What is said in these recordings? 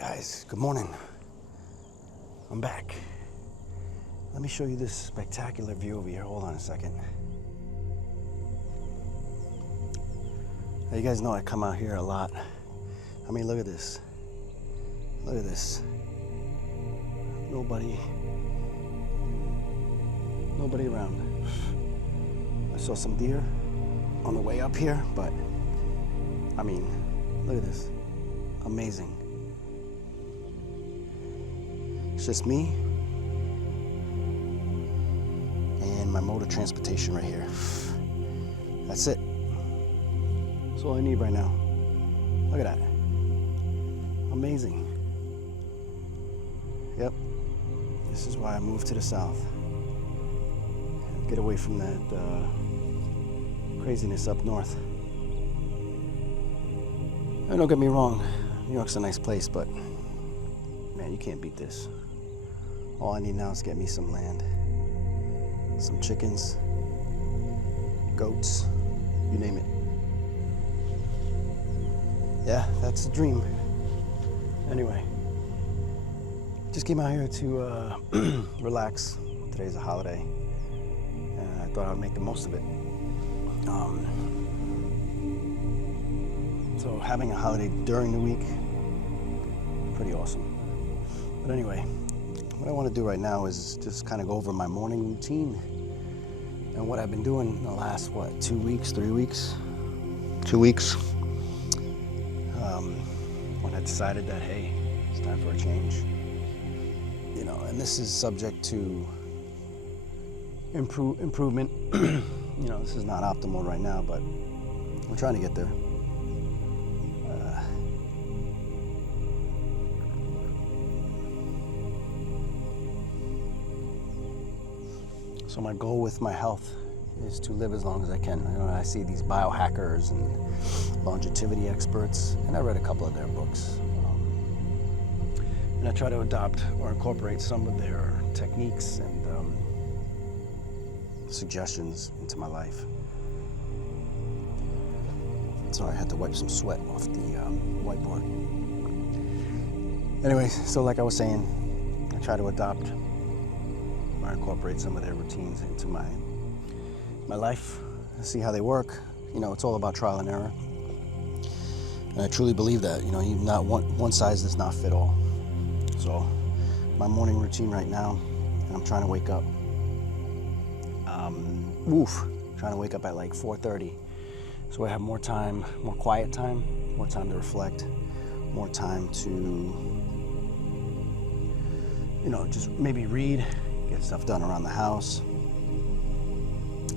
Guys, good morning. I'm back. Let me show you this spectacular view over here. Hold on a second. Now, you guys know I come out here a lot. I mean, look at this. Look at this. Nobody around. I saw some deer on the way up here, but I mean, look at this. Amazing. It's just me and my mode of transportation right here. That's it. That's all I need right now. Look at that. Amazing. Yep. This is why I moved to the south. Get away from that craziness up north. And don't get me wrong, New York's a nice place, but man, you can't beat this. All I need now is get me some land, some chickens, goats, you name it. Yeah, that's the dream. Anyway, just came out here to relax. Today's a holiday, and I thought I would make the most of it. So having a holiday during the week, pretty awesome. But anyway, what I want to do right now is just kind of go over my morning routine and what I've been doing in the last, 2 weeks, 3 weeks? 2 weeks. When I decided that, hey, it's time for a change. You know, and this is subject to improvement. You know, this is not optimal right now, but we're trying to get there. So my goal with my health is to live as long as I can. You know, I see these biohackers and longevity experts, and I read a couple of their books. And I try to adopt or incorporate some of their techniques and suggestions into my life. Sorry, I had to wipe some sweat off the whiteboard. Anyway, so like I was saying, I try to adopt or incorporate some of their routines into my life, see how they work. You know, it's all about trial and error. And I truly believe that, you know, not one size does not fit all. So my morning routine right now, and I'm trying to wake up. Trying to wake up at like 4:30. So I have more time, more quiet time, more time to reflect, more time to, you know, just maybe read, get stuff done around the house,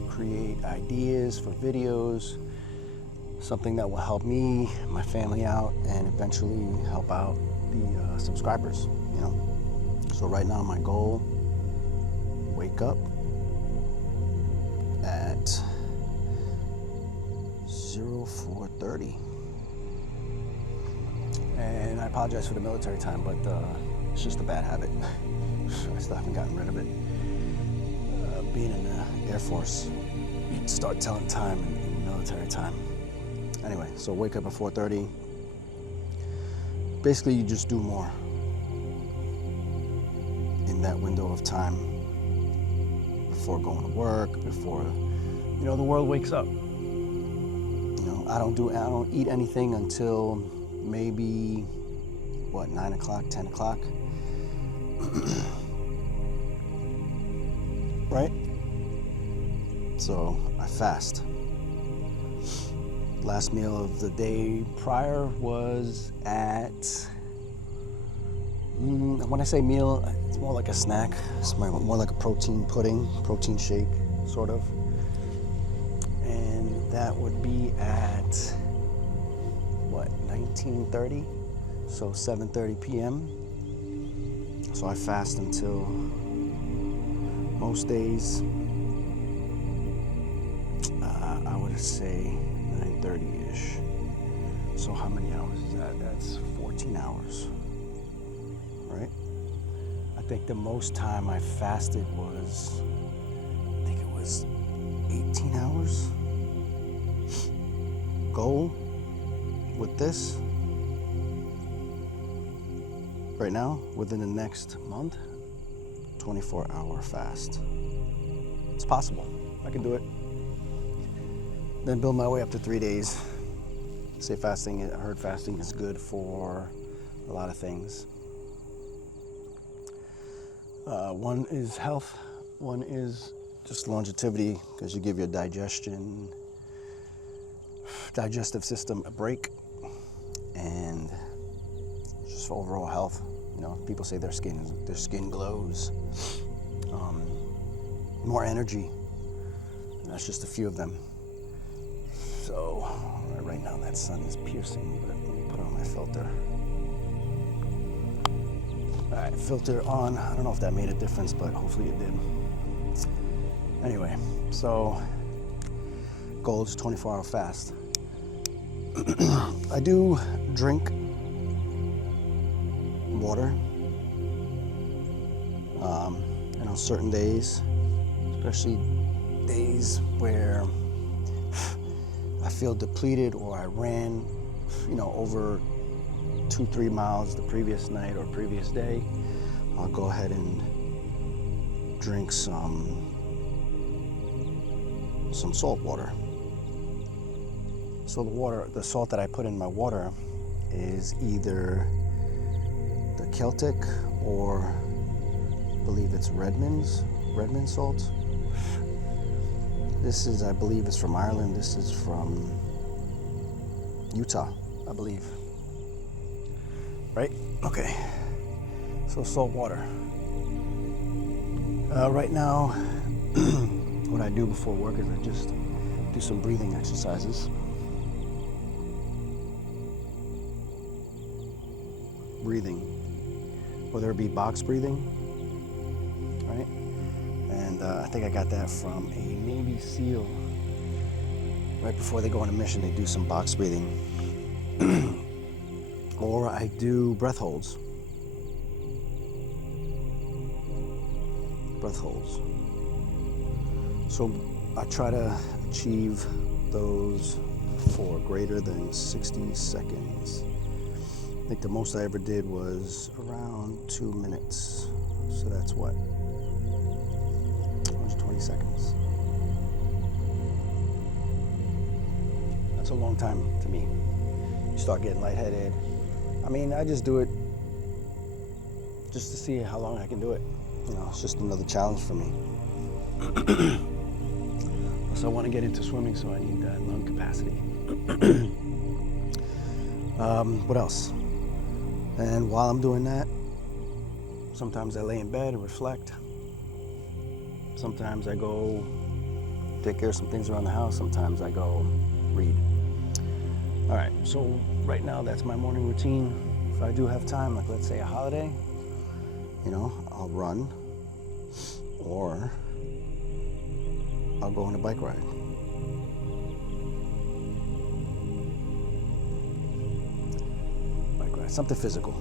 create ideas for videos, something that will help me, my family out, and eventually help out the subscribers, you know. So right now my goal, wake up at 04:30. And I apologize for the military time, but it's just a bad habit. I still haven't gotten rid of it. Being in the Air Force, you start telling time in military time. Anyway, so wake up at 4:30. Basically, you just do more in that window of time before going to work, before, you know, the world wakes up. You know, I don't eat anything until maybe 9 o'clock, 10 o'clock. Right? So I fast. Last meal of the day prior was at, when I say meal, it's more like a snack. It's more like a protein pudding, protein shake, sort of. And that would be at, 19:30? So 7:30 p.m. So I fast until most days, I would say 9:30-ish. So how many hours is that? That's 14 hours, right? I think the most time I fasted was, 18 hours. Goal with this, right now, within the next month, 24-hour fast. It's possible. I can do it. Then build my way up to 3 days. Say fasting, I heard fasting is good for a lot of things. One is health, one is just longevity, because you give your digestive system a break, and just for overall health. You know, people say their skin glows, more energy, and that's just a few of them. So right now that sun is piercing, but let me put on my filter. All right, filter on. I don't know if that made a difference, but hopefully it did. Anyway, so goal is 24-hour fast. I do drink water, and on certain days, especially days where I feel depleted or I ran, over 2-3 miles the previous night or previous day, I'll go ahead and drink some salt water. So the salt that I put in my water is either the Celtic or I believe it's Redmond salt. This is, I believe it's from Ireland. This is from Utah, I believe. Right? Okay. So salt water. Right now, what I do before work is I just do some breathing exercises. Breathing, whether it be box breathing, right? And I think I got that from a Navy SEAL. Right before they go on a mission, they do some box breathing. Or I do breath holds. So I try to achieve those for greater than 60 seconds. I think the most I ever did was around 2 minutes. So that's what? 120 seconds. That's a long time to me. You start getting lightheaded. I mean, I just do it just to see how long I can do it. It's just another challenge for me. Plus, I want to get into swimming, so I need that lung capacity. What else? And while I'm doing that, sometimes I lay in bed and reflect. Sometimes I go take care of some things around the house. Sometimes I go read. All right, so right now that's my morning routine. If I do have time, like let's say a holiday, I'll run or I'll go on a bike ride. Something physical,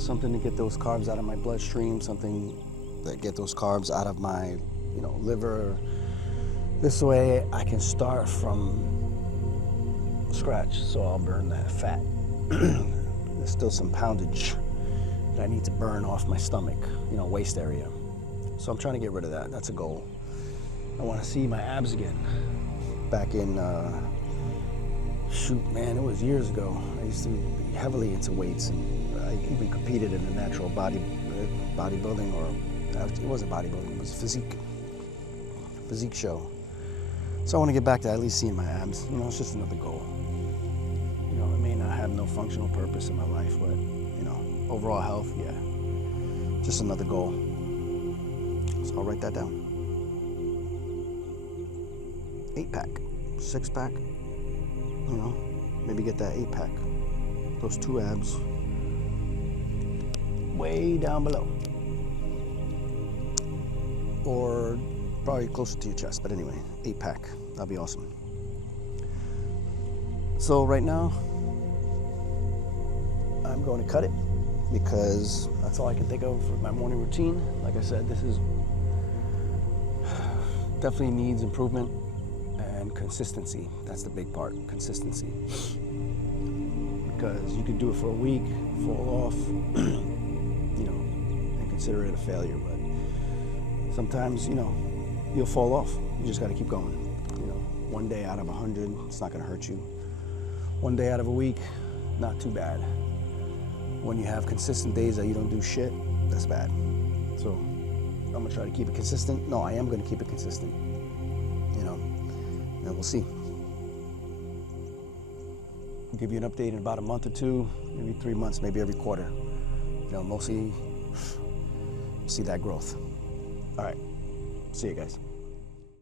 something to get those carbs out of my bloodstream, something that get those carbs out of my, liver. This way I can start from scratch, so I'll burn that fat. There's still some poundage that I need to burn off my stomach, waist area. So I'm trying to get rid of that. That's a goal. I want to see my abs again. Back in, it was years ago. I used to be heavily into weights, and I even competed in the natural bodybuilding, or it wasn't bodybuilding, it was physique show. So I want to get back to at least seeing my abs. It's just another goal. It may not have no functional purpose in my life, but overall health, yeah, just another goal. So I'll write that down. 8-pack, 6-pack. Maybe get that 8-pack. Those 2 abs way down below. Or probably closer to your chest, but anyway, 8-pack. That'd be awesome. So right now, I'm going to cut it because that's all I can think of for my morning routine. Like I said, this is definitely needs improvement. And consistency, that's the big part, consistency. because you could do it for a week, fall off, and consider it a failure. But sometimes, you'll fall off. You just got to keep going. One day out of 100, it's not going to hurt you. One day out of a week, not too bad. When you have consistent days that you don't do shit, that's bad. So I'm going to try to keep it consistent. No, I am going to keep it consistent. And we'll see. I'll give you an update in about a month or two, maybe 3 months, maybe every quarter. Mostly see that growth. All right. See you guys.